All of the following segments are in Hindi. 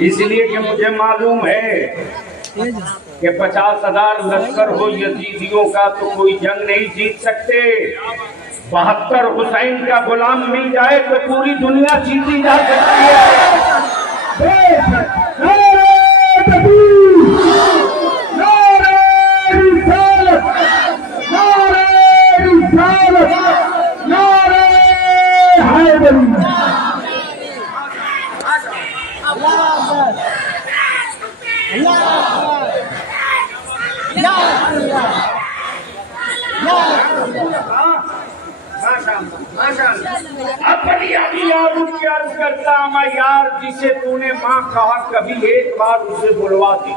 इसलिए कि मुझे मालूम है कि 50,000 लश्कर हो यजीदियों का तो कोई जंग नहीं जीत सकते। 72 हुसैन का गुलाम मिल जाए तो पूरी दुनिया जीती जा सकती है। अपनी अभी अर्ज करता मैं यार जिसे तूने माँ कहा कभी एक बार उसे बुलवा दी।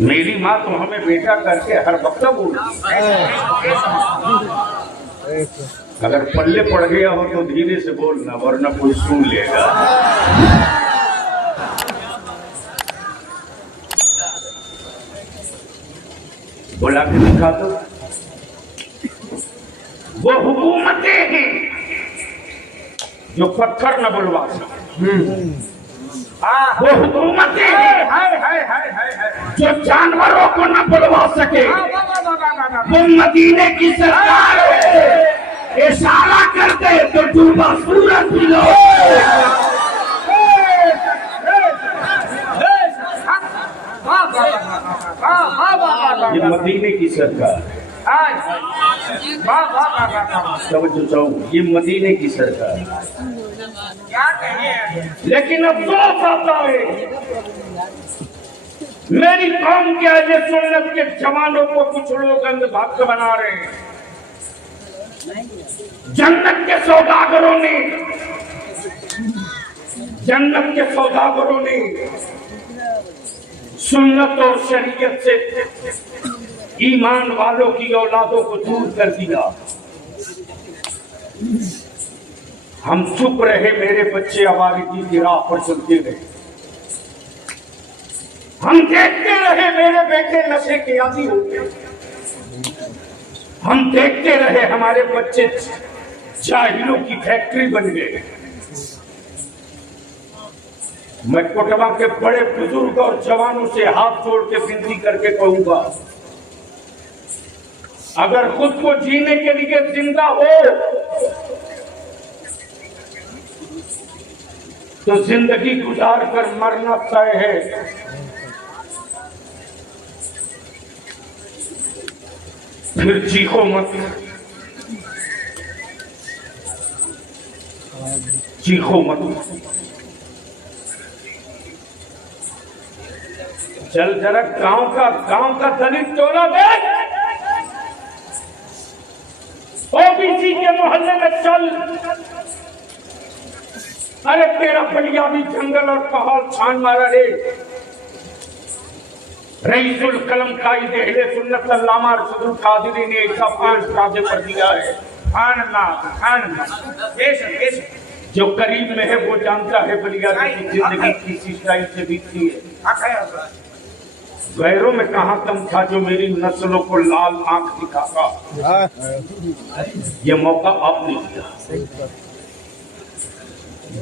मेरी माँ तो हमें बेटा करके हर वक्त बोलती। अगर पल्ले पड़ गया हो तो धीरे से बोलना वरना कोई सुन लेगा। बुला के दिखा दो। वो हुकूमतें हैं जो पत्थर न बुलवा सके। वो हुकूमतें हैं जो जानवरों को न बुलवा सके। वो मदीने की सरकार है, इशारा कर दे तो डूबा सूरज भी लो। ये मदीने की सरकार है। ये मदीने की सरकार क्या कहें। लेकिन अफसोस आता है मेरी कौम के अहले सुन्नत के जवानों को कुछ लोग अंधभक्त बना रहे हैं। जन्नत के सौदागरों ने सुन्नत और शरीयत से ईमान वालों की औलादों को दूर कर दिया। हम चुप रहे, मेरे बच्चे आवारगी की राह पर चलते रहे। हम देखते रहे, मेरे बेटे नशे के आदी हो गए। हम देखते रहे, हमारे बच्चे जाहिलों की फैक्ट्री बन गए। मैं कोटवा के बड़े बुजुर्ग और जवानों से हाथ जोड़ के विनती करके कहूंगा, अगर खुद को जीने के लिए जिंदा हो तो जिंदगी गुजार कर मरना तय है। फिर चीखो मत, चीखो मत। चल जरा गांव का दलित टोला देख, ओबीसी के मोहल्ले में चल। अरे तेरा बलिया भी जंगल और पहाड़ छान मारा रे। रईसुल कलम कायद अहले सुन्नत अल्लामा अरशदुल कादरी ने ऐसा पांच काजे पर दिया है। जो करीब में है वो जानता है बलिया की जिंदगी किसी स्टाइल से बीतती है। गैरों में कहा कम था जो मेरी नस्लों को लाल आंख दिखाता। ये मौका आपने दिया,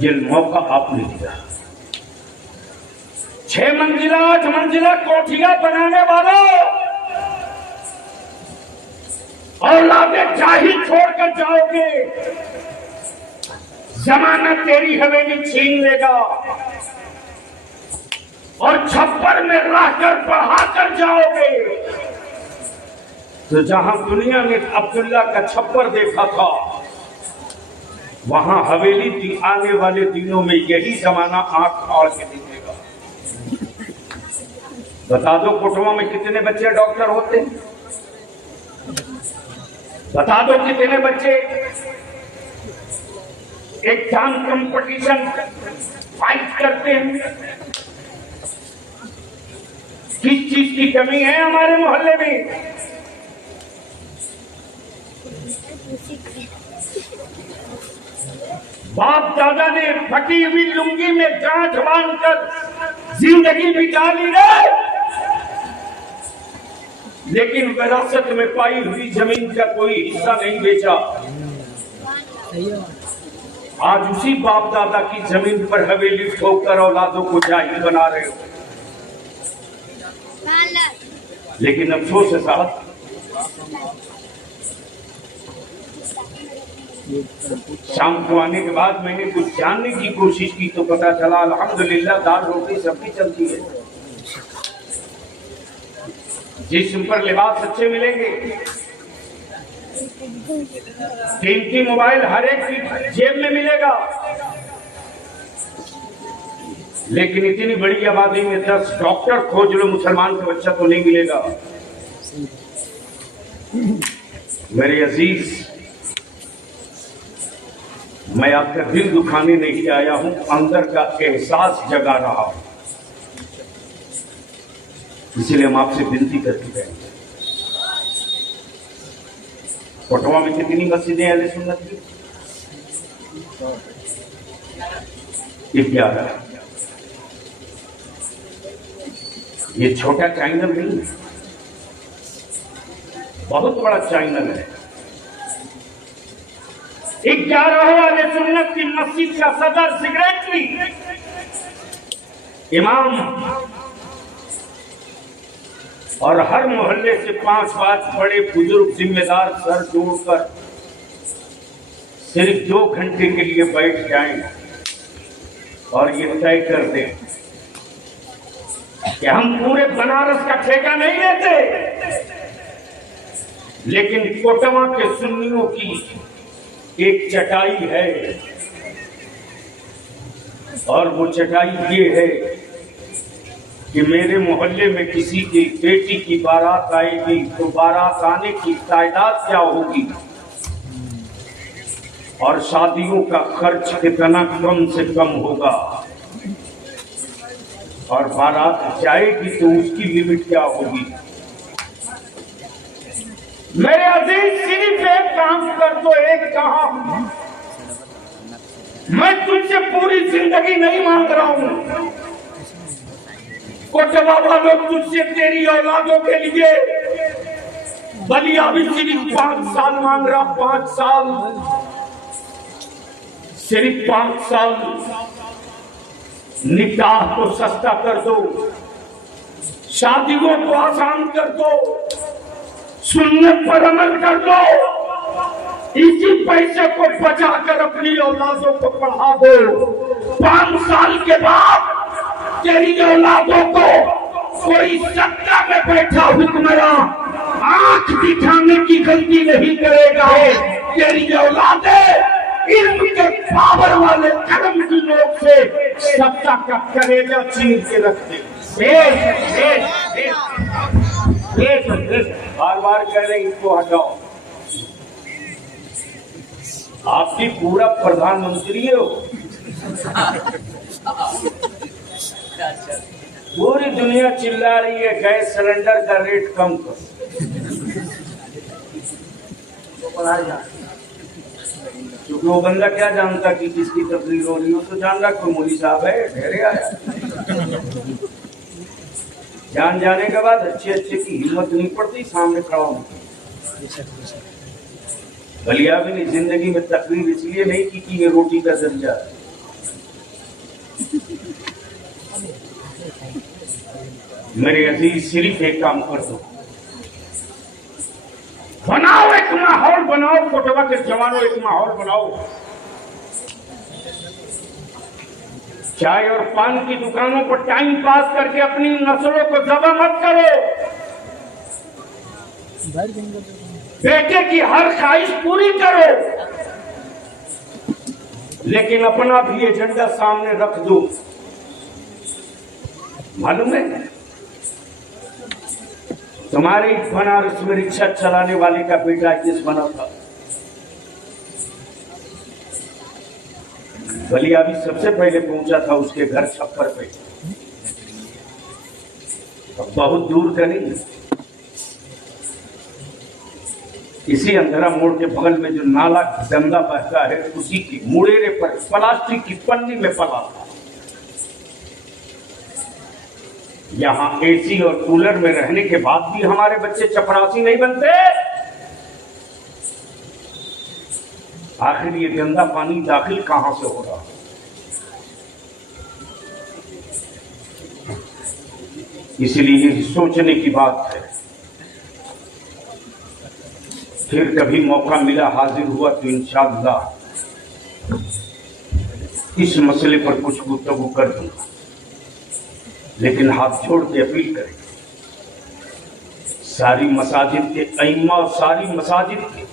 ये मौका आपने दिया। 6 मंजिला 8 मंजिला कोठियां बनाने वालों, औलादे जाहिल छोड़कर जाओगे, जमाना तेरी हवेली छीन लेगा और छप्पर में रहकर बढ़ा कर जाओगे। तो जहां दुनिया ने अब्दुल्ला का छप्पर देखा था, वहां हवेली थी। आने वाले दिनों में यही जमाना आंख फाड़ के दिखेगा। बता दो कोटवा में कितने बच्चे डॉक्टर होते हैं? बता दो कितने बच्चे एग्जाम कंपटीशन फाइट करते हैं? किस चीज की कमी है हमारे मोहल्ले में? बाप दादा ने फटी हुई लुंगी में गांठ बांधकर जिंदगी बिता ली है, लेकिन विरासत में पाई हुई जमीन का कोई हिस्सा नहीं बेचा। आज उसी बाप दादा की जमीन पर हवेली ठोककर औलादों को जाहिल बना रहे हो। लेकिन अफसोस है साहब, शाम को आने के बाद मैंने कुछ जानने की कोशिश की तो पता चला अल्हम्दुलिल्लाह दाल रोटी सबकी चलती है। जिस्म पर लिबास अच्छे मिलेंगे, कीमती मोबाइल हर एक की जेब में मिलेगा, लेकिन इतनी बड़ी आबादी में 10 डॉक्टर खोज लो, मुसलमान का बच्चा तो नहीं मिलेगा। मेरे अजीज, मैं आपका दिल दुखाने नहीं आया हूं, अंदर का एहसास जगा रहा हूं। इसलिए हम आपसे विनती करते हैं, कोटवा में कितनी मस्जिदें अहले सुन्नत की? 11। ये छोटा चैनल नहीं है, बहुत बड़ा चैनल है। 11 अहले सुन्नत की मस्जिद का सदर सेक्रेटरी, इमाम और हर मोहल्ले से 5 बड़े बुजुर्ग जिम्मेदार सर जोड़कर सिर्फ 2 घंटे के लिए बैठ जाएं और ये तय कर दें कि हम पूरे बनारस का ठेका नहीं लेते, लेकिन कोटवा के सुन्नियों की एक चटाई है, और वो चटाई ये है कि मेरे मोहल्ले में किसी की बेटी की बारात आएगी तो बारात आने की तादाद क्या होगी और शादियों का खर्च कितना कम से कम होगा, और बारात जाएगी तो उसकी लिमिट क्या होगी। मेरे अजीज, सिर्फ एक काम कर दो, एक कहा, मैं तुझसे पूरी जिंदगी नहीं मांग रहा हूं, कोटवा वालों तुझसे तेरी औलादों के लिए बलिया भी सिर्फ 5 साल मांग रहा, 5 साल, सिर्फ 5 साल। निकाह को सस्ता कर दो, शादियों को आसान कर दो, सुन्नत पर अमल कर दो, इसी पैसे को बचाकर अपनी औलादों को पढ़ा दो। 5 साल के बाद तेरी औलादों को कोई सत्ता में बैठा हुक्मरान आंख दिखाने की गलती नहीं करेगा। तेरी औलादें इल्म के पावर वाले कदम की नोक से सत्ता का कलेजा चीर के रख दे। बार बार कह रहे इसको हटाओ, आपकी पूरा प्रधानमंत्री हो, पूरी दुनिया चिल्ला रही है गैस सिलेंडर का रेट कम करो। क्योंकि वो बंदा क्या जानता कि किसकी तकरीर हो रही हो, तो जान रहा कोई मौलवी साहब है, ढेरे आया। जान जाने के बाद अच्छे अच्छे की हिम्मत नहीं पड़ती सामने खड़ा होने। बलिया भी नहीं, जिंदगी में तकरीर इसलिए नहीं की कि ये रोटी का जरिया है। मेरे अजीज, सिर्फ एक काम कर दो, बनाओ एक माहौल, बनाओ कोटवा के जवानों, एक माहौल बनाओ। चाय और पान की दुकानों पर टाइम पास करके अपनी नस्लों को जबा मत करो। बेटे की हर ख्वाहिश पूरी करो, लेकिन अपना भी एजेंडा सामने रख दो। मालूम है तुम्हारे बनारस में रिक्शा चलाने वाले का बेटा किस बना था? बलिया भी सबसे पहले पहुंचा था उसके घर छप्पर पे, बहुत दूर का नहीं, इसी अंधेरा मोड़ के बगल में जो नाला गंदा बहता है उसी की मुड़ेरे पर प्लास्टिक की पन्नी में पला था। यहाँ एसी और कूलर में रहने के बाद भी हमारे बच्चे चपरासी नहीं बनते। आखिर ये गंदा पानी दाखिल कहां से हो रहा? इसलिए ये सोचने की बात है। फिर कभी मौका मिला, हाजिर हुआ तो इंशाअल्लाह इस मसले पर कुछ गुफ्तगू कर दूंगा। लेकिन हाथ जोड़ के अपील करें सारी मसाजिद के इमाम, सारी मसाजिद के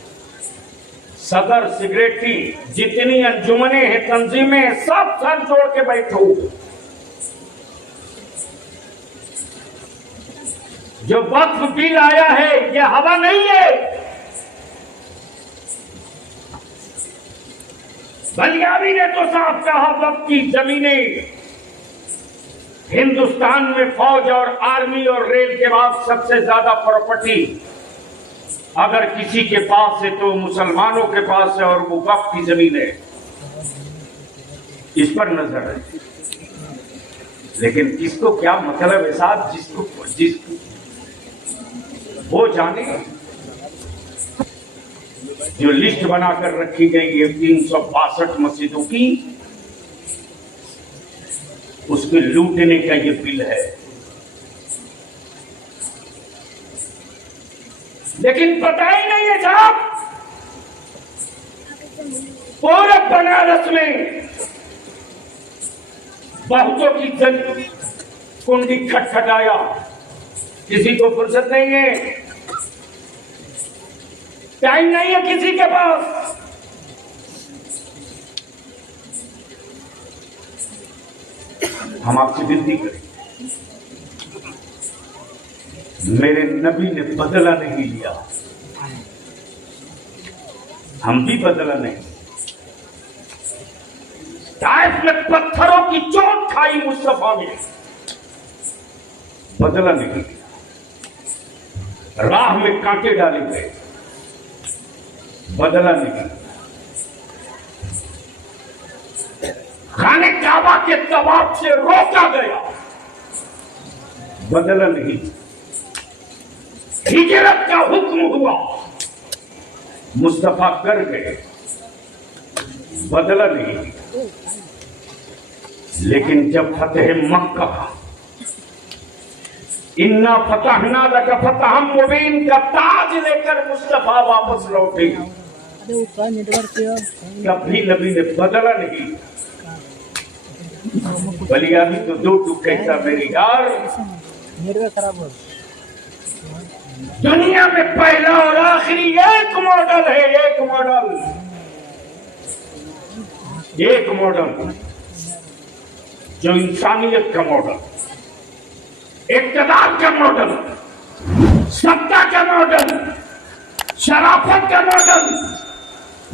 सदर, सेक्रेटरी, जितनी अंजुमने हैं, तंजीमें हैं, सब सर जोड़ के बैठो। जो वक्फ बिल आया है ये हवा नहीं है। बलियावी ने तो साफ कहा, वक्फ की जमीनें हिंदुस्तान में फौज और आर्मी और रेल के बाद सबसे ज्यादा प्रॉपर्टी अगर किसी के पास है तो मुसलमानों के पास है, और वो वक्फ की जमीन है। इस पर नजर है। लेकिन किसको क्या मतलब है साहब, जिसको वो जाने। जो लिस्ट बनाकर रखी गई है 362 मस्जिदों की, उसके लूटने का ये बिल है। लेकिन पता ही नहीं है साहब, पूरे बनारस में बहुतों की जन कुंडी खटखटाया, किसी को फुर्सत नहीं है, टाइम नहीं है किसी के पास। हम आपसे विनती करें, मेरे नबी ने बदला नहीं लिया, हम भी बदला नहीं। ताइफ में पत्थरों की चोट खाई मुस्तफा ने, बदला नहीं लिया। राह में कांटे डाले गए, बदला नहीं। खाने काबा के तवाफ से रोका गया, बदला नहीं। हिजरत का हुक्म हुआ, मुस्तफा कर गए, बदला नहीं। लेकिन जब फतेह मक्का, इन्ना फतहना लका फतहम मुबीन का ताज लेकर मुस्तफा वापस लौटे, कभी नबी ने बदला नहीं। बलियानी तो दो टुकड़े का मेरी यार, दुनिया में पहला और आखिरी एक मॉडल है, एक मॉडल, एक मॉडल जो इंसानियत का मॉडल, इक़्तिदार का मॉडल, सत्ता का मॉडल, शराफत का मॉडल,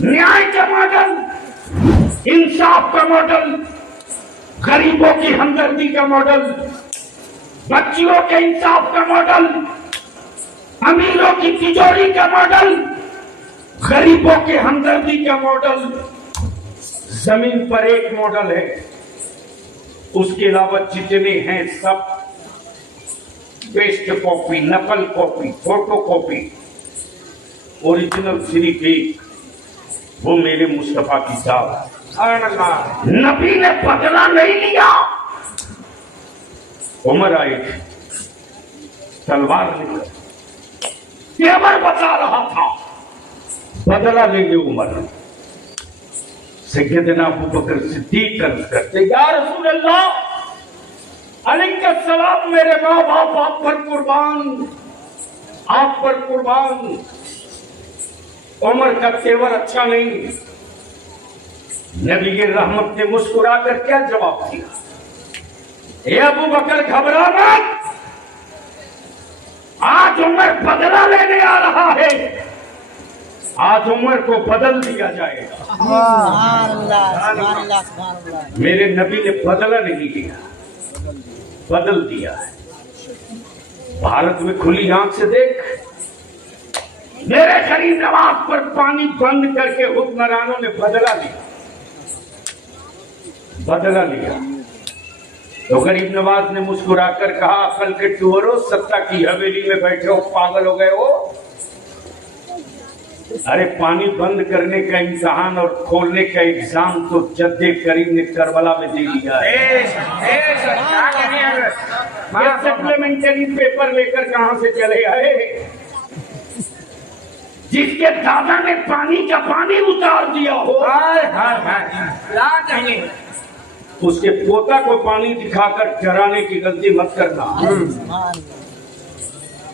न्याय का मॉडल, इंसाफ का मॉडल, गरीबों की हमदर्दी का मॉडल, बच्चियों के इंसाफ का मॉडल, अमीरों की तिजोरी का मॉडल, गरीबों के हमदर्दी का मॉडल। जमीन पर एक मॉडल है, उसके अलावा जितने हैं सब पेस्ट कॉपी, नकल कॉपी, फोटो कॉपी। ओरिजिनल सिर्फ एक, वो मेरे मुस्तफा की जात। नबी ने बदला नहीं लिया। उमर आए थे, तलवार लेकर तेवर बता रहा था, बदला लेंगे उमर। सैयदना अबू बकर सिद्दीक अर्ज करते, या रसूल अल्लाह, अलैका सलाम, मेरे माँ बाप आप पर कुर्बान, आप पर कुर्बान। उमर का तेवर अच्छा नहीं। नबी के रहमत ने मुस्कुराकर क्या जवाब दिया, ए अबू बकर घबरा मत, आज उमर बदला लेने आ रहा है, आज उमर को बदल दिया जाएगा। मेरे नबी ने बदला नहीं दिया, बदल दिया है। भारत में खुली आंख से देख, मेरे गरीब नवाज पर पानी बंद करके हुक्मरानों ने बदला लिया, बदला लिया। तो गरीब नवाज ने मुस्कुराकर कहा, अकल के टूरो, सत्ता की हवेली में बैठे हो, पागल हो गए हो। अरे पानी बंद करने का इम्तिहान और खोलने का एग्जाम तो जद्दे करीम ने करबला में दे दिया है। सप्लीमेंट्री पेपर लेकर कहां से चले आए? जिसके दादा ने पानी का पानी उतार दिया हो, उसके पोता को पानी दिखाकर डराने की गलती मत करना।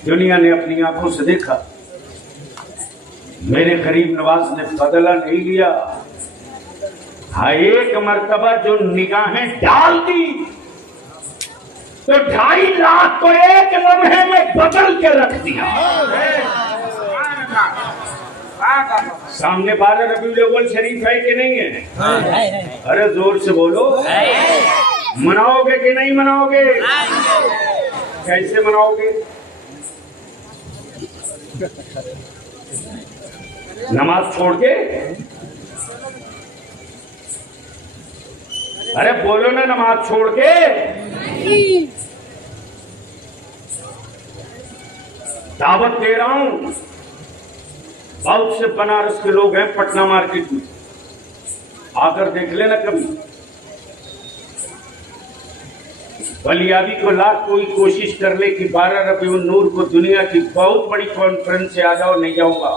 दुनिया ने अपनी आंखों से देखा, मेरे गरीब नवाज ने बदला नहीं लिया। हाँ, एक मर्तबा जो निगाहें डाल दी तो 2.5 लाख को एक लम्हे में बदल के रख दिया। सामने 12 रबीउल अव्वल शरीफ है कि नहीं है? अरे जोर से बोलो, मनाओगे कि नहीं मनाओगे? कैसे मनाओगे? नमाज छोड़ के? अरे बोलो ना, नमाज छोड़ के? दावत दे रहा हूं, बहुत से बनारस के लोग हैं पटना मार्केट में, आकर देख लेना कभी। बलियाबी को लाख कोई कोशिश कर ले कि 12 रबीउल नूर को दुनिया की बहुत बड़ी कॉन्फ्रेंस से आ जाओ, नहीं जाऊंगा।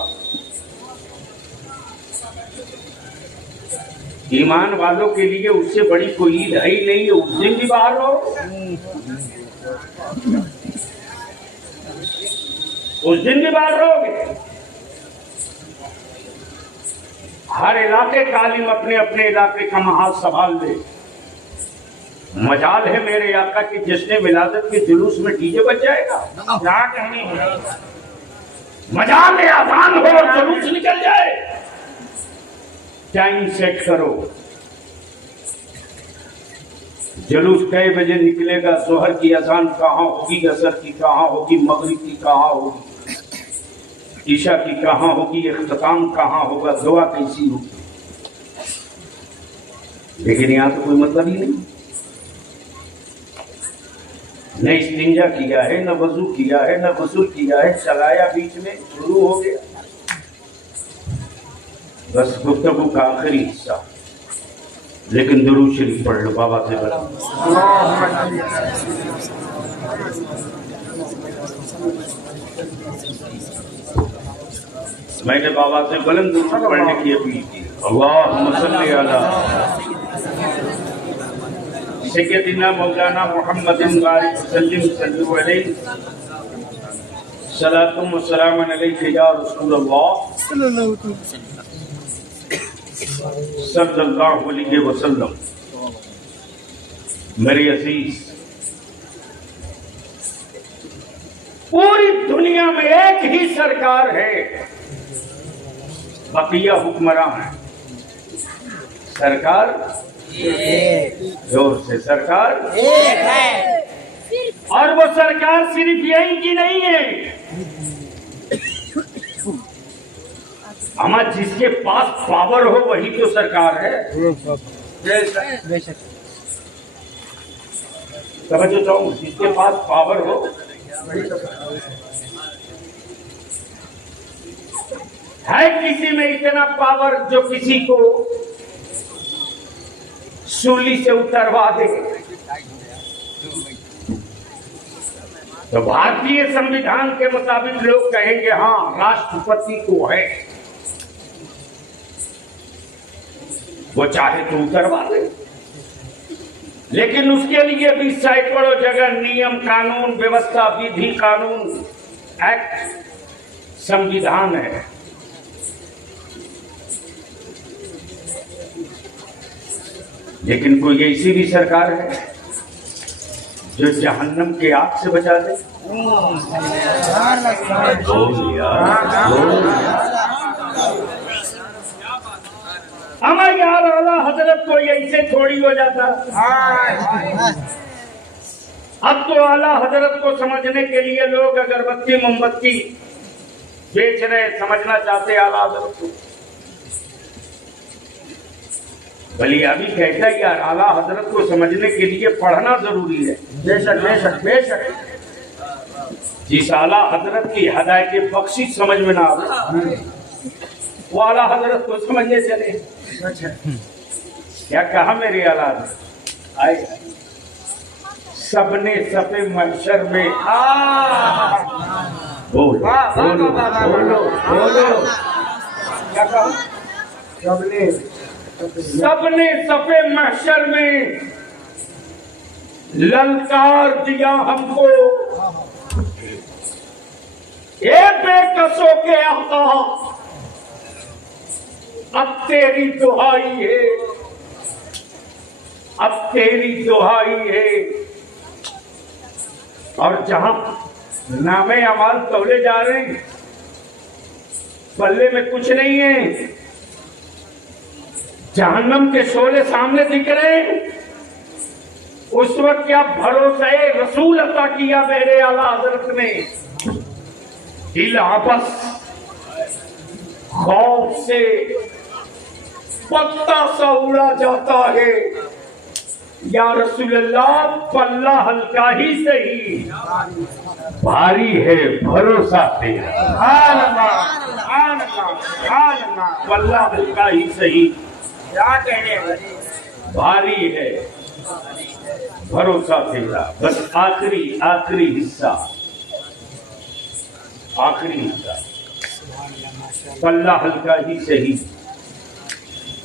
ईमान वालों के लिए उससे बड़ी कोई ईद है ही नहीं है, उस दिन भी बाहर रहो, उस दिन भी बाहर रहोगे। हर इलाके का आलिम अपने अपने इलाके का महाल संभाल ले। मजाल है मेरे आका की जिसने विलादत के जुलूस में डीजे बच जाएगा। क्या कहनी है? मजाल है आजान हो और जुलूस निकल जाए। टाइम सेट करो, जुलूस कई बजे निकलेगा, जोहर की अजान कहाँ होगी, असर की कहाँ होगी, मगरिब की कहाँ होगी, ईशा की कहाँ होगी, इख्तिताम कहाँ होगा, दुआ कैसी होगी। लेकिन यहां तो कोई मतलब ही नहीं। न इस्तिंजा किया है, न वजू किया है, न गुस्ल किया है, चलाया बीच में, शुरू हो गया। बस गुफ्तगू का आखिरी हिस्सा। लेकिन दुरूद शरीफ पढ़ लो बाबा से बड़ा। मैंने बाबा से बुलंद दुरूद पढ़ने की अपील की। अल्लाहुम्मा सल्ली अला सय्यदिना मौलाना मुहम्मदिन बारिक वसल्लिम सल्लल्लाहु अलैहि सलातुम व सलामुन अलैका या रसूलल्लाह सल्लल्लाहु अलैहि वसल्लम। मेरे अजीज, पूरी दुनिया में एक ही सरकार है, बकिया हुक्मरान है। सरकार जोर से, सरकार एक है। और वो सरकार सिर्फ यही की नहीं है, हमारा जिसके पास पावर हो वही तो सरकार है। समझो चाहूँ, जिसके पास पावर हो है। किसी में इतना पावर जो किसी को सूली से उतरवा दे। तो भारतीय संविधान के मुताबिक लोग कहेंगे हाँ राष्ट्रपति को है, वो चाहे तो उतरवा दे। लेकिन उसके लिए भी सैकड़ों जगह नियम कानून व्यवस्था विधि कानून एक्ट संविधान है। लेकिन कोई ऐसी भी सरकार है जो जहन्नम के आग से बचा दे। हमारे यार आला हजरत को ऐसे थोड़ी हो जाता। अब तो आला हजरत को समझने के लिए लोग अगरबत्ती मोमबत्ती बेच रहे, समझना चाहते आला हजरत को। बलियाबी कहता है यार आला हजरत को समझने के लिए पढ़ना जरूरी है। बेशक बेशक बेशक। जिस आला हजरत की हदायत बख्शिश समझ में ना आवे वो आला हजरत को समझने चले। क्या कहा मेरी औलाद आए, सबने सफे महशर में बोलो बोलो बोलो बोलो, क्या कहा? सबने सफे महशर में ललकार दिया हमको, ए बेकसों के आका अब तेरी दुहाई है, अब तेरी दुहाई है। और जहां नामे अमाल तौले जा रहे हैं, पल्ले में कुछ नहीं है, जहन्नम के शोले सामने दिख रहे हैं, उस वक्त क्या भरोसा है रसूल अता किया मेरे आला हजरत ने। दिल आपस खौफ से पत्ता सा उड़ा जाता है, या रसूल अल्लाह पल्ला हल्का ही सही, भारी है भरोसा तेरा। पल्ला हल्का ही सही, क्या कहने, भारी है भरोसा तेरा। बस आखिरी हिस्सा, आखिरी हिस्सा, पल्ला हल्का ही सही,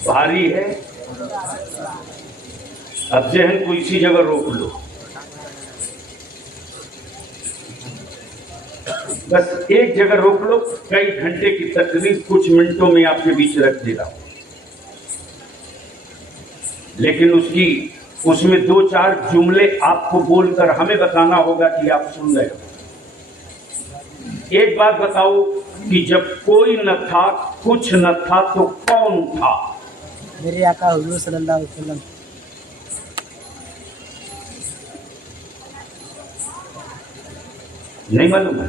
भारी है। अब जहन को इसी जगह रोक लो, बस एक जगह रोक लो। कई घंटे की तकलीफ कुछ मिनटों में आपके बीच रख दे रहा हूं, लेकिन उसमें 2-4 जुमले आपको बोलकर हमें बताना होगा कि आप सुन रहे हो। एक बात बताओ कि जब कोई न था, कुछ न था, तो कौन था? मेरे आका हुजूर सल्लल्लाहु अलैहि वसल्लम। नहीं मालूम है?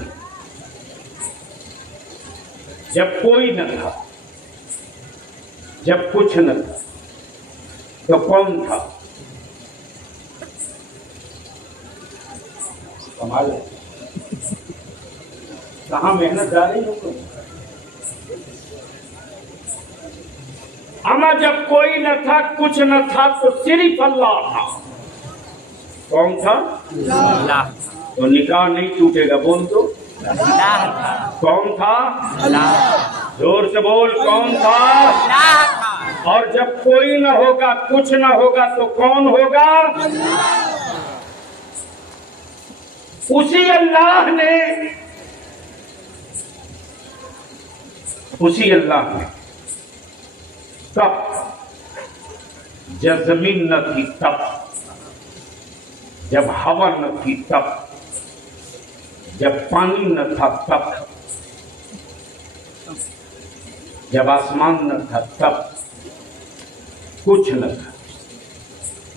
जब कोई न था, जब कुछ न था, तो कौन था? कमाल है, कहां मेहनत जा रही हो? अमा जब कोई न था, कुछ न था, तो सिर्फ अल्लाह था। कौन था? अल्लाह। तो निकाह नहीं टूटेगा, बोल दो। अल्लाह था। कौन था? अल्लाह। जोर से बोल, कौन था? अल्लाह था। और जब कोई न होगा, कुछ न होगा, तो कौन होगा? उसी अल्लाह ने तब जब जमीन न थी, तब जब हवा न थी, तब जब पानी न था, तब जब आसमान न था, तब कुछ न था,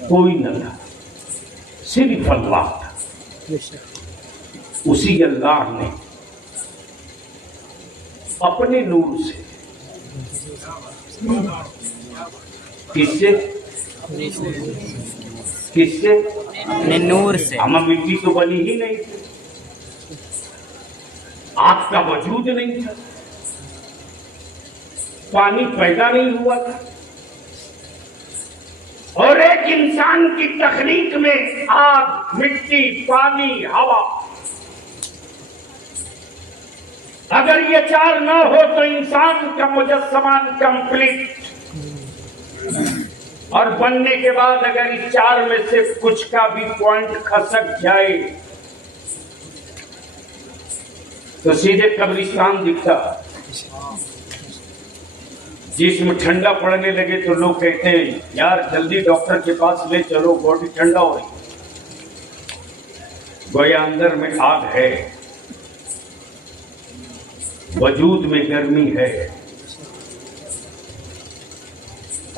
कोई न था, सिर्फ अल्लाह था। उसी अल्लाह ने अपने नूर से, किससे? किससे? अपने नूर से। हम मिट्टी तो बनी ही नहीं थी, आग का वजूद नहीं था, पानी पैदा नहीं हुआ था, और एक इंसान की तखलीक में आग, मिट्टी, पानी, हवा, अगर ये 4 ना हो तो इंसान का मुजस्समा कंप्लीट। और बनने के बाद अगर इस 4 में से कुछ का भी पॉइंट खसक जाए तो सीधे कब्रिस्तान दिखता। जिस्म ठंडा पड़ने लगे तो लोग कहते हैं यार जल्दी डॉक्टर के पास ले चलो, बॉडी ठंडा हो रही, गोया अंदर में आग है, वजूद में गर्मी है।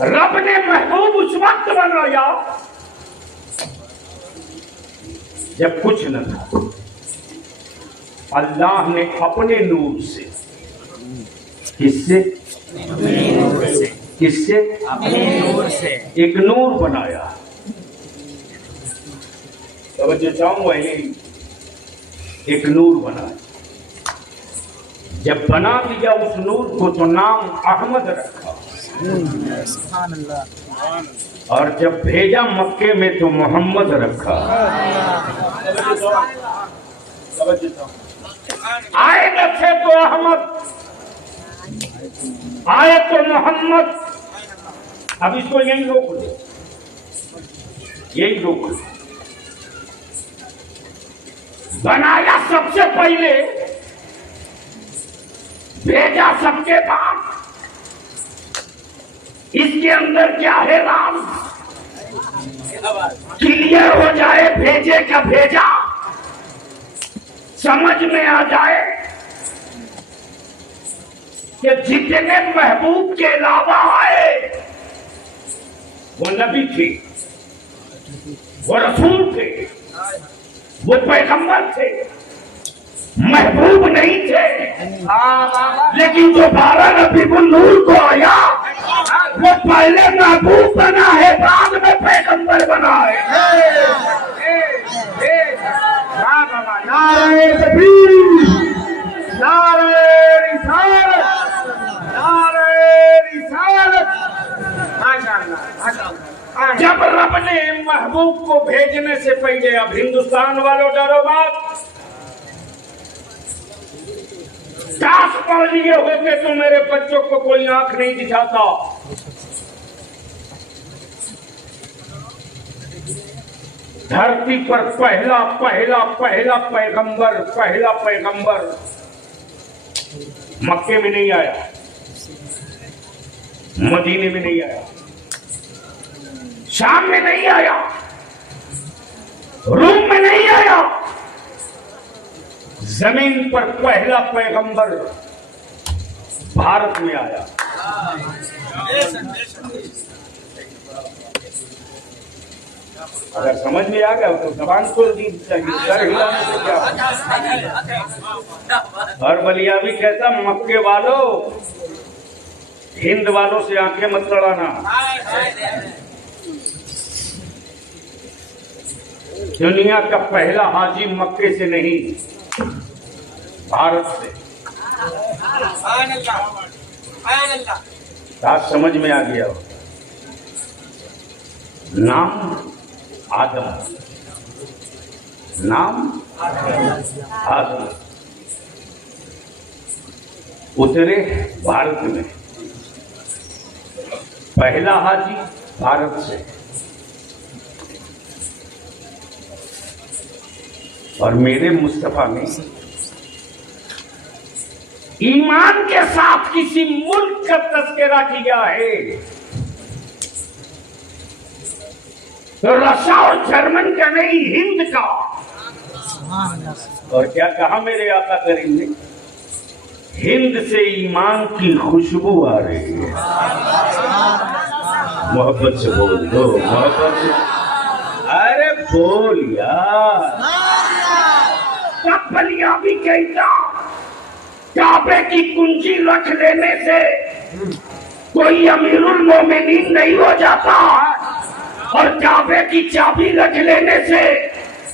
रब ने महबूब उस वक्त बनाया जब कुछ न था। अल्लाह ने अपने नूर से, किससे? किससे? अपने नूर से एक नूर बनाया। तवज्जो चाहूंगा, एक नूर बनाया जब बना दिया उस नूर को तो नाम अहमद रखा, और जब भेजा मक्के में तो मोहम्मद रखा। आए न थे तो अहमद, आए तो मोहम्मद। अब इसको यही रोक लो, यही रोक लो। बनाया सबसे पहले, भेजा सबके बाद। इसके अंदर क्या है राम, क्लियर हो जाए, भेजे का भेजा समझ में आ जाए कि जितने महबूब के अलावा आए वो नबी थे, वो रसूल थे, वो पैगंबर थे, महबूब नहीं थे। लेकिन जो 12 नबीउन नूर को आया वो पहले महबूब बना है, बाद में पैगंबर बना है। नारे तकबीर, नारे रिसालत, नारे रिसालत। जब रब ने महबूब को भेजने से पहले, अब हिंदुस्तान वालों डरो मत, काश पढ़ लिए होते तो मेरे बच्चों को कोई आंख नहीं दिखाता। धरती पर पहला पहला पहला पैगंबर, पहला पैगंबर मक्के में नहीं आया, मदीने में नहीं आया, शाम में नहीं आया, रूम में नहीं आया। जमीन पर पहला पैगंबर भारत में आया। अगर समझ में आ गया तो जबान खोल दी चाहिए, सर हिलाने से क्या। और बलियाबी कहता, मक्के वालों हिंद वालों से आंखें मत लड़ाना। दुनिया का पहला हाजी मक्के से नहीं, भारत से। बात समझ में आ गया। नाम आदम, नाम आदम, उतरे भारत में, पहला हाजी भारत से। और मेरे मुस्तफा ने ईमान के साथ किसी मुल्क का तस्करा किया है तो रशिया और जर्मन का नहीं, हिंद का। और क्या कहा मेरे आका करीम ने, हिंद से ईमान की खुशबू आ रही है। मोहब्बत से बोल दो, मोहब्बत से। अरे बोल यार। बलिया भी कहता, काबे की कुंजी रख लेने से कोई अमीरुल मोमिनीन नहीं हो जाता, और काबे की चाबी रख लेने से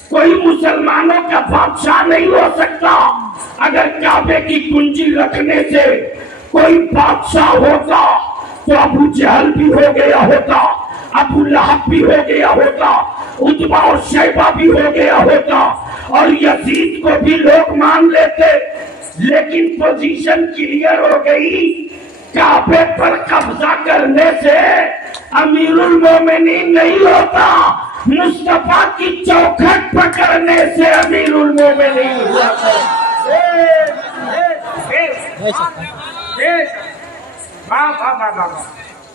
कोई मुसलमानों का बादशाह नहीं हो सकता। अगर काबे की कुंजी रखने से कोई बादशाह होता तो अबू जहल भी हो गया होता, अबू लहब भी हो गया होता, उतबा और शैबा भी हो गया होता, और यजीद को भी लोग मान लेते। लेकिन पोजीशन क्लियर हो गई, काबे पर कब्जा करने से अमीरुल मोमिनीन नहीं होता, मुस्तफा की चौखट पकड़ने से अमीरुल मोमिनीन होता।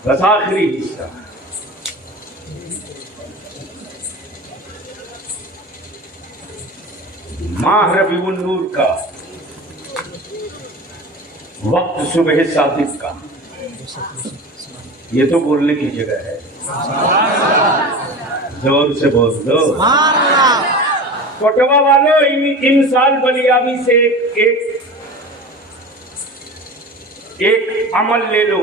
बस आखिरी हिस्सा, माह रबीउन नूर का वक्त, सुबह सादिक का। ये तो बोलने की जगह है, जोर से बोल दो। कोटवा वालों, इन साल बलियाबी से एक अमल ले लो।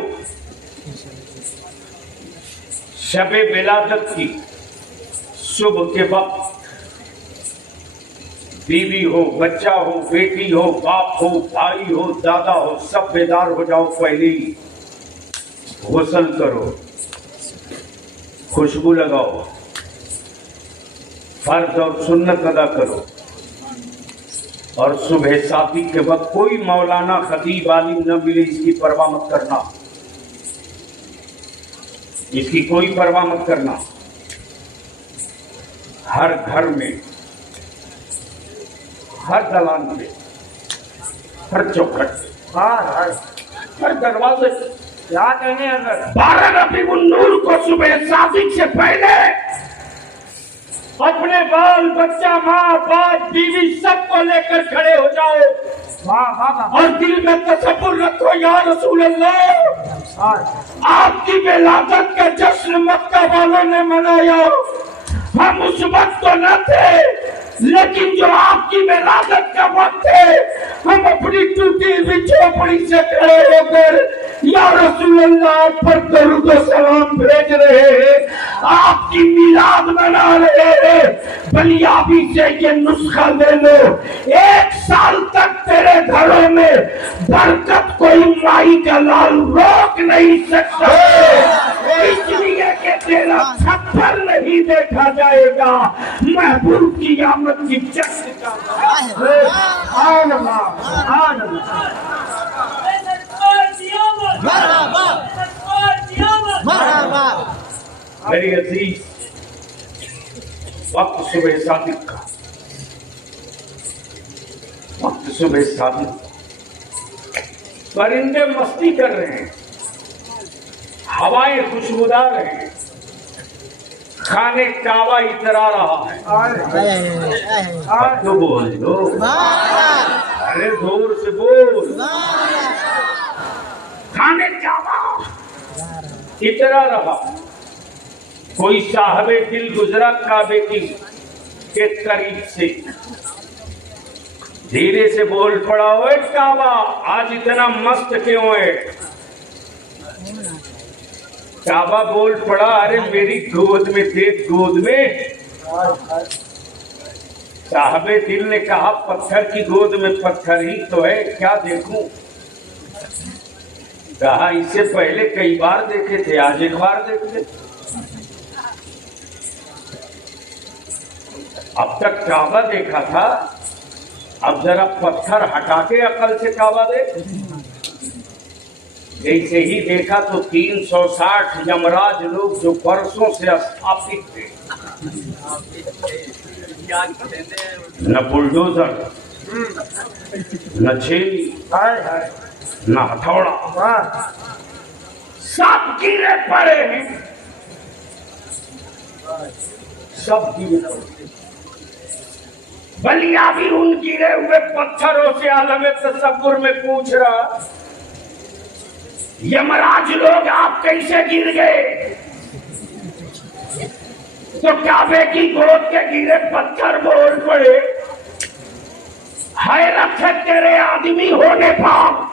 शबे विलादत की सुबह के वक्त बीवी हो, बच्चा हो, बेटी हो, बाप हो, भाई हो, दादा हो, सब बेदार हो जाओ। पहले ही गुस्ल करो, खुशबू लगाओ, फर्ज और सुन्नत अदा करो। और सुबह शादी के वक्त कोई मौलाना खतीब आलिम न मिले, इसकी परवाह मत करना, इसकी कोई परवाह मत करना। हर घर में, हर दलान पे, हर चौखट पे, हर दरवाजे पे क्या कहने, अगर 12 रबीउल नूर को सुबह शादी से पहले अपने बाल बच्चा, माँ बाप, बीवी सबको लेकर खड़े हो जाओ और दिल में तसव्वुर रखो, या रसूल अल्लाह आपकी विलादत का जश्न मक्का वालों ने मनाया। हम उस वक्त तो न थे, लेकिन जो आपकी विलादत का वक्त है, हम अपनी टूटी हुई झोपड़ी से खड़े होकर या रसूल अल्लाह पर दरूद और सलाम भेज रहे हैं, आपकी मिलाद मना रहे हैं। बलियाबी से ये नुस्खा ले लो, 1 साल तक तेरे घरों में बरकत कोई माई का लाल रोक नहीं सकता, इसलिए कि तेरा छप्पर नहीं देखा जाएगा, महबूब की आमद की जश्न का। मेरी अजीज, वक्त सुबह शादी का, वक्त सुबह शादी, परिंदे मस्ती कर रहे हैं, हवाएं खुशबूदार हैं, खाने कावा इतरा रहा है। आप तो बोल दो, अरे जोर से बोल। खाने कावा इतरा रहा। कोई साहबे दिल गुजरा काबे की के करीब से, धीरे से बोल पड़ा, ओए काबा आज इतना मस्त क्यों है? काबा बोल पड़ा, अरे मेरी गोद में देख, गोद में। साहबे दिल ने कहा, पत्थर की गोद में पत्थर ही तो है, क्या देखूं? कहा, इससे पहले कई बार देखे थे, आज एक बार देख ले। अब तक काबा देखा था, अब जरा पत्थर हटा के अकल से काबा देख। जैसे ही देखा तो 360 यमराज लोग जो वर्षों से स्थापित थे, न बुलडोजर, न छेली, न हथौड़ा, सब गिरे पड़े हैं, सब गिरे पड़े। बलिया भी उन गिरे हुए पत्थरों से आलम तसव्वुर में पूछ रहा, यमराज लोग आप कैसे गिर गए? तो काबे की गोद के गिरे पत्थर बोल पड़े, हैरत है तेरे आदमी होने पर,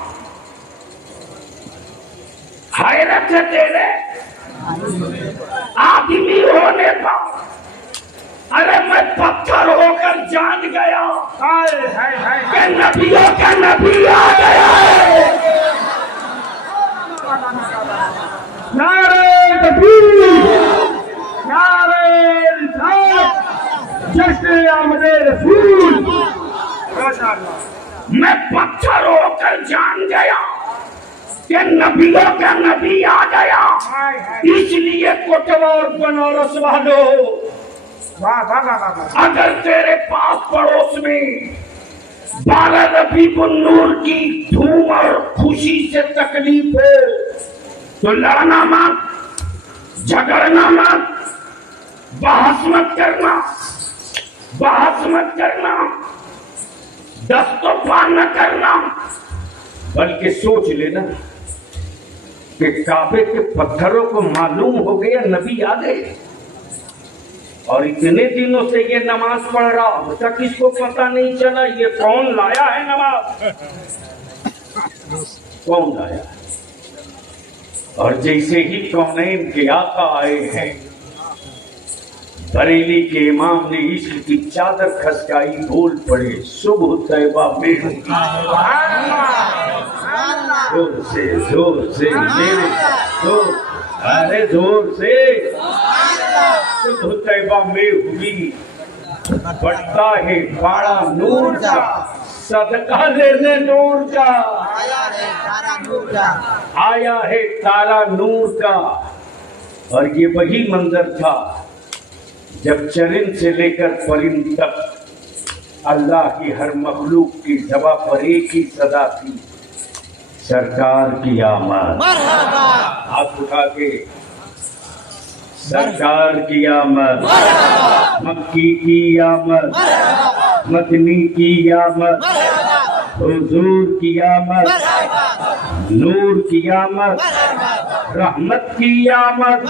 हैरत है तेरे आदमी होने पर। अरे मैं पत्थर होकर जान गया कि नबियों का नबी आ गया है। नारे तकबीर, नारे रिसालत, जश्न आमद रसूल। मैं पत्थर होकर जान गया कि नबियों का नबी आ गया, इसलिए कोटवा और बनारस वालों, अगर तेरे पास पड़ोस में 12 रबीउल नूर की धूम और खुशी से तकलीफ हो तो लड़ना मत, झगड़ना मत, बहस मत करना, बहस मत करना, दस्तों पार न करना, बल्कि सोच लेना कि काबे के पत्थरों को मालूम हो गया नबी आ गए, और इतने दिनों से ये नमाज पढ़ रहा, अब तक इसको पता नहीं चला ये कौन लाया है नमाज, कौन लाया। और जैसे ही कौनैन के आका आए हैं, बरेली के इमाम ने इश्क की चादर खसकाई, बोल पड़े सुबह तैबा में जोर से मेरे जोर, अरे जोर से सुबह तैबा में हुई, बढ़ता है बाड़ा नूर का, सदका लेने नूर का, आया है तारा नूर का। और ये वही मंजर था जब चरिंद से लेकर परिंद तक अल्लाह की हर मखलूक की जबा पर एक ही सदा थी, सरकार की आमद। हाथ उठा के सरकार की आमद, मक्की की आमद, मदनी की आमद, हुजूर की आमद, नूर की आमद, रहमत की आमद,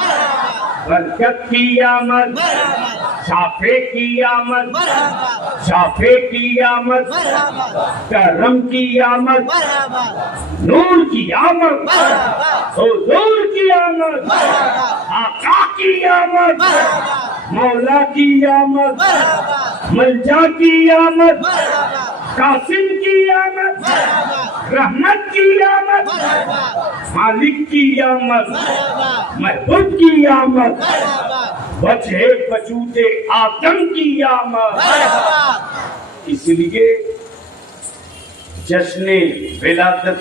बरकत की आमद, शाफे की आमद, शाफे की आमद, करम की आमद, नूर की आमद, हुजूर की आमद, आका की आमद, मौला की आमद, मलजा की आमद, कासिम की आमद, रहमत की आमद, मालिक की आमद, महबूब की आमद, बचे बचूते आदम की आमद। इसलिए जश्न विलादत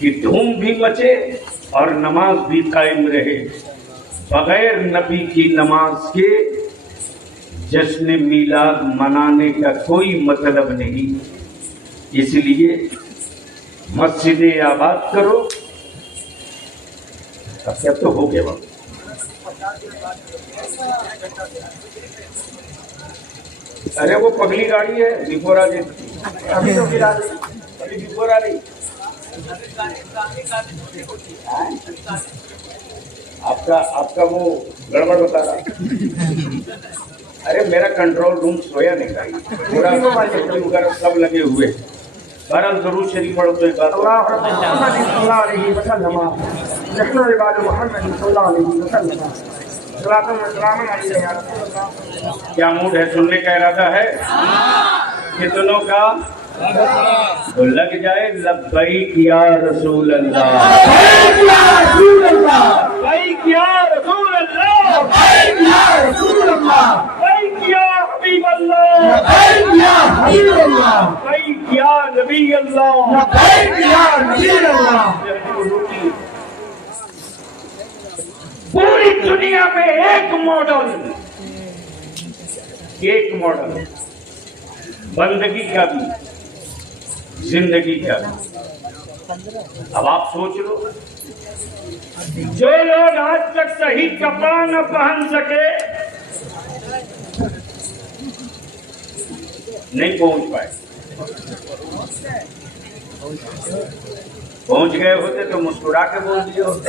की धूम भी मचे और नमाज भी कायम रहे। बगैर नबी की नमाज के जश्न मिलाद मनाने का कोई मतलब नहीं। इसलिए मस्जिदें आबाद करो। अब क्या तो हो गया वक्त। अरे वो पगली गाड़ी है बिफोर आ गई, अभी तो गिरा दी, अभी बिफोर आ रही। आपका वो गड़बड़ बता रहा। अरे मेरा कंट्रोल रूम सोया नहीं था, पूरा वगैरह सब लगे हुए। बहरहाल जरूर शरीफ पढ़ो तो एक बात। क्या मूड है, सुनने का इरादा है कितनों का? तो लग जाए लब्बैक या रसूल अल्लाह, लब्बैक या रसूल अल्लाह, लब्बैक या रसूल अल्लाह, लब्बैक या रसूल अल्लाह, लब्बैक या हबीब अल्लाह, लब्बैक या हबीब अल्लाह, लब्बैक या नबी अल्लाह, लब्बैक या नबी अल्लाह। पूरी दुनिया में एक मॉडल बंदगी का भी, जिंदगी का। अब आप सोच लो, जो लोग आज तक सही कपड़ा न पहन सके, नहीं पहुंच पाए। पहुंच गए होते तो मुस्कुरा के बोल दिए होते।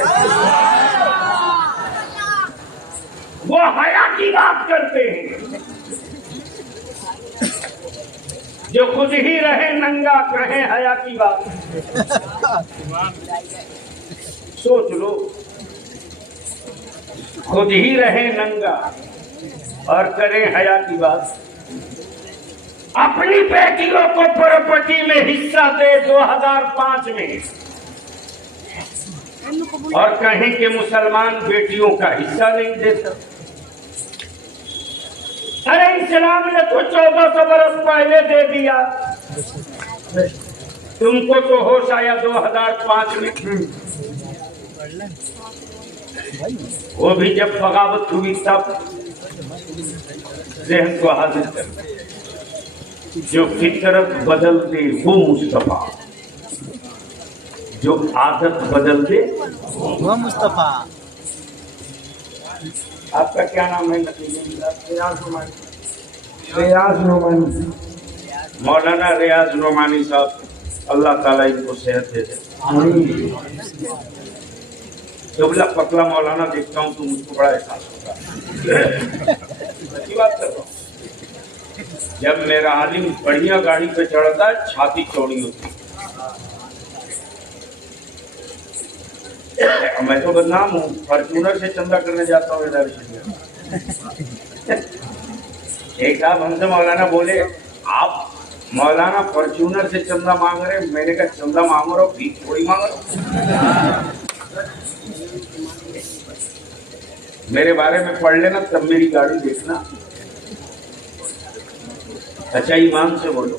वो हया की बात करते हैं, जो खुद ही रहे नंगा कहे हया की बात। सोच लो, खुद ही रहे नंगा और करें हया की बात। अपनी बेटियों को प्रॉपर्टी में हिस्सा दे 2005 में, और कहें कि मुसलमान बेटियों का हिस्सा नहीं देता। अरे इस्लाम ने तो 1400 बरस पहले दे दिया, तुमको तो होश आया 2005 में। वो भी जब बगावत हुई तब ज़हन को हाजिर कर, जो फितरत बदल दे वो मुस्तफा, जो आदत बदल दे वो मुस्तफा। आपका क्या नाम है? रियाज नोमानी। मौलाना रियाज नोमानी साहब, अल्लाह ताला इनको सेहत दे दे। दुबला पतला मौलाना देखता हूँ तो मुझको बड़ा एहसास होता है। सच्ची बात कर रहा हूँ। जब मेरा आलिम बढ़िया गाड़ी पे चढ़ता है, छाती चौड़ी होती है। मैं तो बदनाम हूँ, फॉर्चूनर से चंदा करने जाता हूँ। एक साहब हमसे मौलाना बोले, आप मौलाना फॉर्च्यूनर से चंदा मांग रहे। मैंने कहा चंदा मांगो रहो, भीख थोड़ी मांग रहो। मेरे बारे में पढ़ लेना, तब मेरी गाड़ी देखना। अच्छा ईमान से बोलो,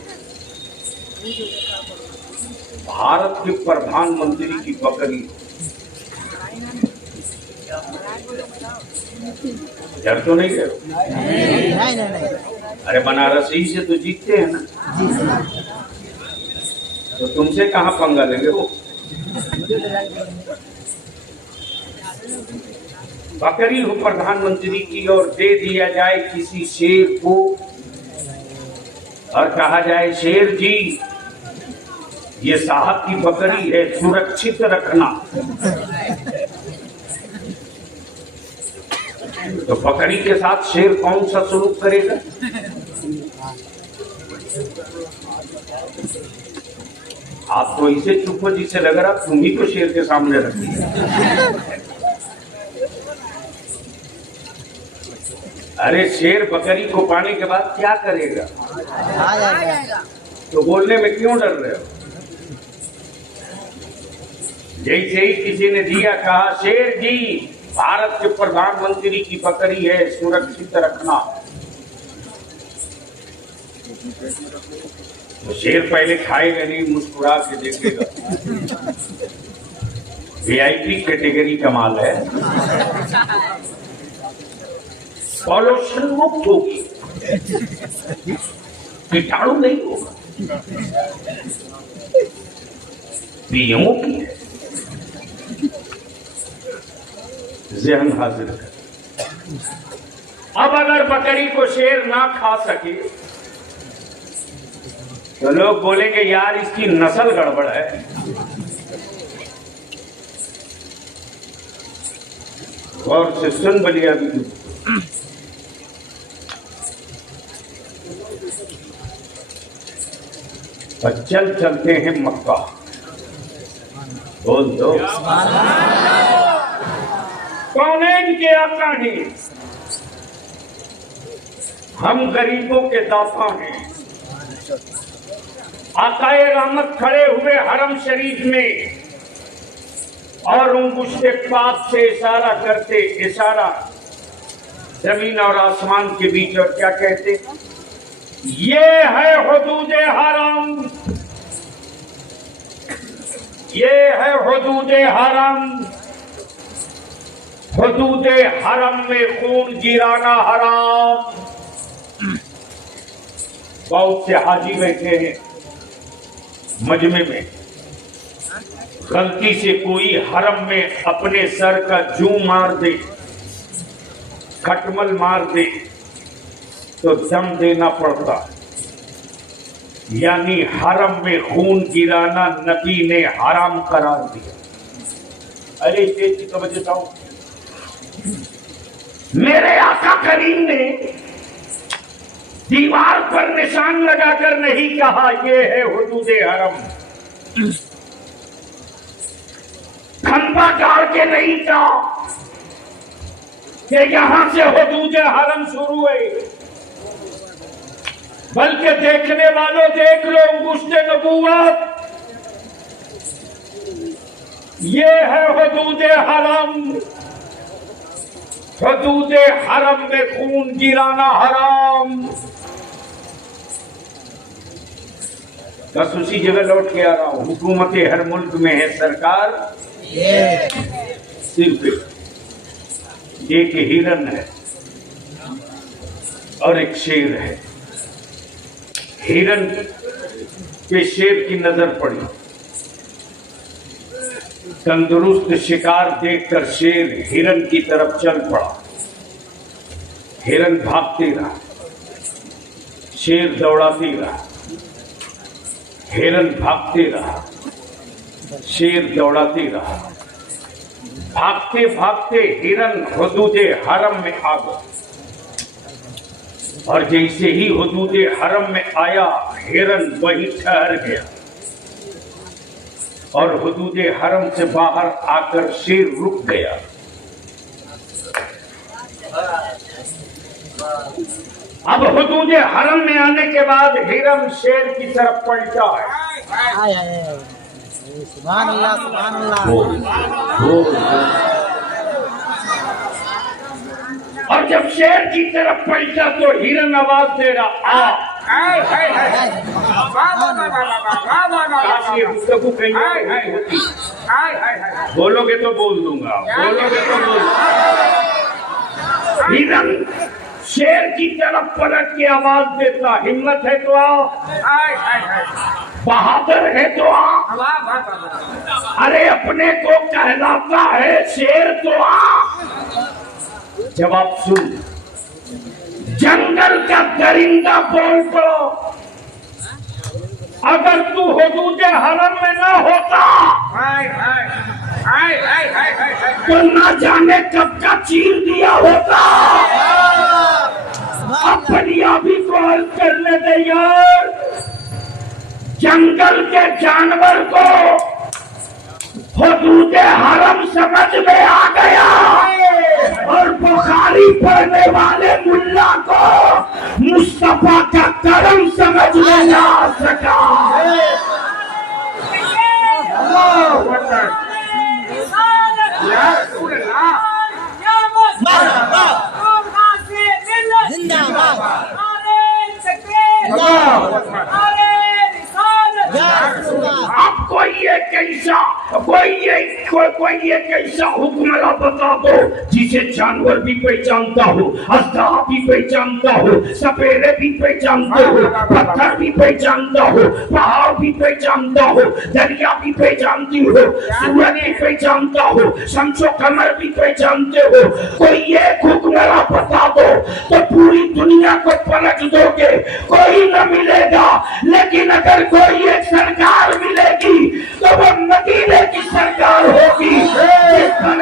भारत के प्रधानमंत्री की बकरी डर तो नहीं रहे? अरे बनारसी से तो जीतते हैं ना, तो तुमसे कहां पंगा लेंगे वो? बकरी हो प्रधानमंत्री की और दे दिया जाए किसी शेर को और कहा जाए शेर जी ये साहब की बकरी है, सुरक्षित रखना। तो बकरी के साथ शेर कौन सा सलूक करेगा? आप तो इसे चुप हो जिससे लग रहा तुम ही तो शेर के सामने रखी। अरे शेर बकरी को पाने के बाद क्या करेगा? तो बोलने में क्यों डर रहे हो? जैसे ही किसी ने दिया, कहा शेर जी भारत के प्रधानमंत्री की बकरी है, सुरक्षित रखना। तो शेर पहले खाएगा नहीं, मुस्कुरा के देखेगा। वीआईपी कैटेगरी का माल है, पॉल्यूशन मुक्त होगी, कीटाणु नहीं होगा, पीएमओ की है। ज़हन हाजिर कर। अब अगर बकरी को शेर ना खा सके तो लोग बोलेंगे यार इसकी नस्ल गड़बड़ है। गौर से सुन बलिया भी, चल चलते हैं मक्का, बोल दो कौनैन के आका हैं, हम गरीबों के दाता हैं। आकाए रहमत खड़े हुए हरम शरीफ में और उंगुश्ते पाक से इशारा करते, इशारा जमीन और आसमान के बीच, और क्या कहते? ये है हुदूदे हरम, ये है हुदूदे हरम, हुदूदे हरम में खून गिराना हराम। बहुत से हाजी बैठे हैं मजमे में, गलती से कोई हरम में अपने सर का जूं मार दे, खटमल मार दे तो दम देना पड़ता। यानी हरम में खून गिराना नबी ने हराम करार दिया। अरे तेजी तो बचता हूं, मेरे आका करीम ने दीवार पर निशान लगाकर नहीं कहा ये है हुदूदे हरम, खंबा गाड़ के नहीं कहा कि यहां से हुदूदे हरम शुरू है, बल्कि देखने वालों देख लो अंगुश्ते नबूवत, ये है हुदूदे हरम, हुदूदे हरम में खून गिराना हराम। बस उसी जगह लौट के आ रहा हूं, हुकूमतें हर मुल्क में है, सरकार सिर्फ एक हिरन है और एक शेर है। हिरन पे शेर की नजर पड़ी, तंदुरुस्त शिकार देखकर शेर हिरन की तरफ चल पड़ा। हिरन भागते रहा, शेर दौड़ाते रहा, हिरन भागते रहा, शेर दौड़ाते रहा। भागते भागते हिरन हुदूदे हरम में आ गया, और जैसे ही हुदूदे हरम में आया हिरन वहीं ठहर गया, और हुदूदे हरम से बाहर आकर शेर रुक गया। अब हुदूद हरम में आने के बाद हिरम शेर की तरफ पलटा है। हाय हाय सुभान अल्लाह सुभान अल्लाह। और जब शेर की तरफ पलटा तो हिरन आवाज दे रहा आ। ये गुफ्तगू कहीं बोलोगे तो बोल दूंगा, बोलोगे तो बोल। हिरन शेर की तरफ पलट के आवाज देता, हिम्मत है तो आओ, बहादुर है तो आ, अरे अपने को कहलाता है शेर तो आ। जवाब सुन, जंगल का दरिंदा बोल पड़ो, अगर तू हुदूद हरम में ना होता तो ना जाने कब का चीर दिया होता। अपनी अभी को हल करने दे यार, जंगल के जानवर को हुदूद हरम समझ में आ गया और बुखारी पढ़ने वाले मुल्ला को मुस्तफा का करम समझ में ना आ सका। अब कोई एक ऐसा हुक्मरा बता दो जिसे जानवर भी पहचानता हो, अस्ता भी पहचानता हो, सपेरे भी पहचानते हो, पत्थर भी पहचानता हो, पहाड़ भी पहचानता हो, दरिया भी पहचानती हो, सूरज भी पहचानता हो, शमसो कमर भी पहचानते हो। कोई एक हुक्मरा बता दो तो पूरी दुनिया को पलट दोगे, कोई न मिलेगा। लेकिन अगर कोई एक सरकार मिलेगी तो वो मदीने की सरकार होगी।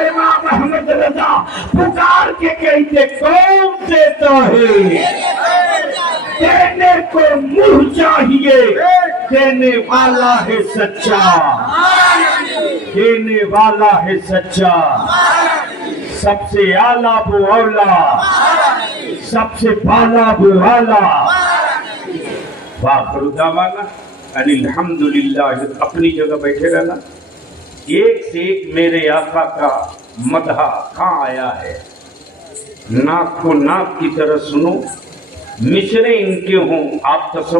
इमाम अहमद रजा पुकार के कहते, कौन देता है? देने को मुंह चाहिए, देने वाला है सच्चा, देने वाला है सच्चा। सबसे आला वो औला, सबसे बाला वो आला। वाखरुदावाना अल्हम्दुलिल्लाह। अपनी जगह बैठे रहना। एक से एक मेरे आका का मदहा कहाँ आया है, नाक को नाक की तरह सुनो, मिसरे इनके हों आप तस्वीर